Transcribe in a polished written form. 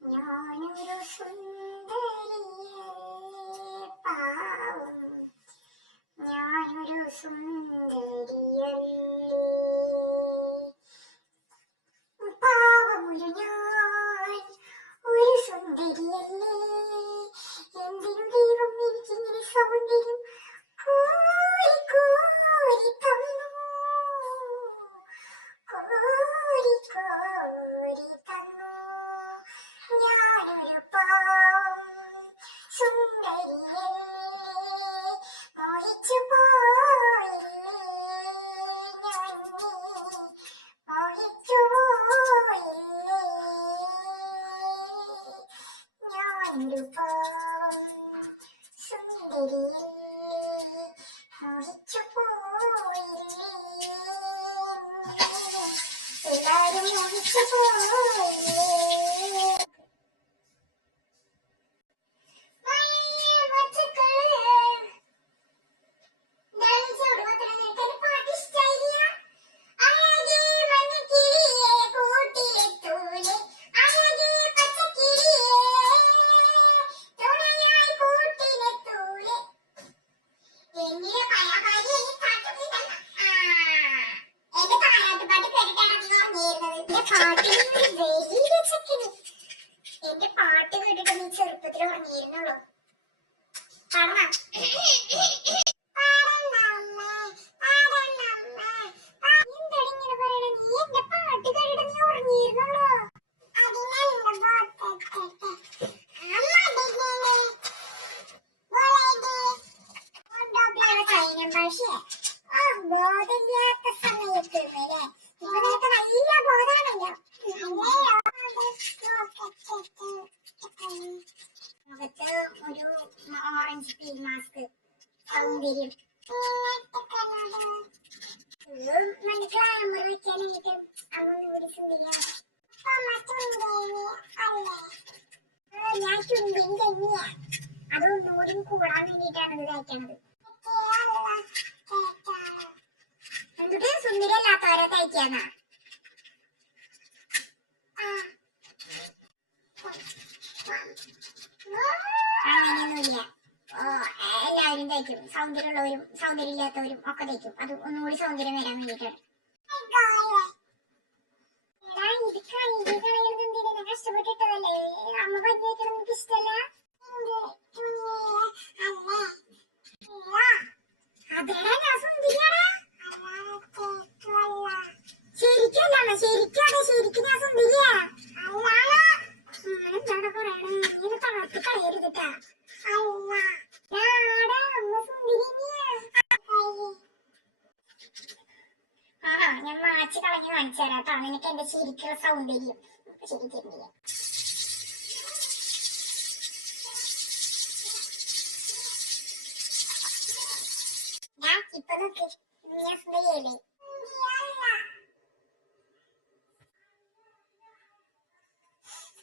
ഞാനൊരു സുന്ദരിയേ പാവം, ഞാനൊരു സുന്ദരിയല്ലേ പാവമൊരു ഞാൻ ഒരു സുന്ദരിയല്ലേ. എന്തിനു ദൈവം എനിക്കിങ്ങനെ സൗന്ദര്യം കോരി കോരി തന്നു, കോരി കോരി തന്നു. ഞാനൊരു പാവം സുന്ദരിയല്ലേ, മോഹിച്ചു പോയില്ലേ ഞാൻ, മോഹിച്ചു പോയില്ലേ. ഞാനൊരു പാവം സുന്ദരിയല്ലേ, മോഹിച്ചു പോയില്ലേ. എല്ലാരും മോഹിച്ചു പോയില്ലേ. എന്റെ പാട്ട് കേട്ടിട്ട് നീ ചെറുപ്പത്തിൽ ഉറങ്ങിയിരുന്നുള്ളൂ. ബോധമില്ലാത്ത സമയത്ത് അല്ലേ ഇപ്പൊ നിനക്ക് നല്ല ബോധമാണല്ലോ. മുഖത്ത് ഒരു ഓറഞ്ച് പീ മാസ്ക് സൗന്ദര്യം ഗ്ലാമർ വെക്കാനായിട്ട് അതൊന്നും കൂടി സുന്ദരിയാണ്. ഞാൻ ചുണ്ടിന് തന്നെയാ, അതൊന്നുകൂടി കൂടാൻ വേണ്ടിയിട്ടാണ് ഇത് തയ്ക്കണത്. എന്നിട്ട് സുന്ദരി അല്ലാത്തവരെ തയ്ക്കാന്നാ? അങ്ങനെയൊന്നുമില്ല. എല്ലാവരും തയ്ക്കും, സൗന്ദര്യമുള്ളവരും സൗന്ദര്യമില്ലാത്തവരും ഒക്കെ തയ്ക്കും. അത് ഒന്നുകൂടി സൗന്ദര്യം വരാൻ വേണ്ടിയിട്ടാണ്. കഷ്ടപ്പെട്ടിട്ടതല്ലേ അമ്മ പഞ്ഞി വയ്ക്കണം, എനിക്ക് ഇഷ്ടമല്ല. അതെടാ ഞാൻ സുന്ദരിയാടാ. ശരിക്കല്ല, ശരിക്കും ശരിക്കും ഞാൻ സുന്ദരിയാ. എന്താണ് പറയണേ, ഇങ്ങനെ താഴ്ത്തി കളയരുതിട്ടാ. ഞാൻ മാച്ച് കളഞ്ഞ് കാണിച്ചു തരാം കേട്ടോ നിനക്ക് എന്റെ ശരിക്കുള്ള സൗന്ദര്യം. ശരിക്കും ഇപ്പൊ നോക്ക്, ഞാൻ സുന്ദരിയല്ലേ.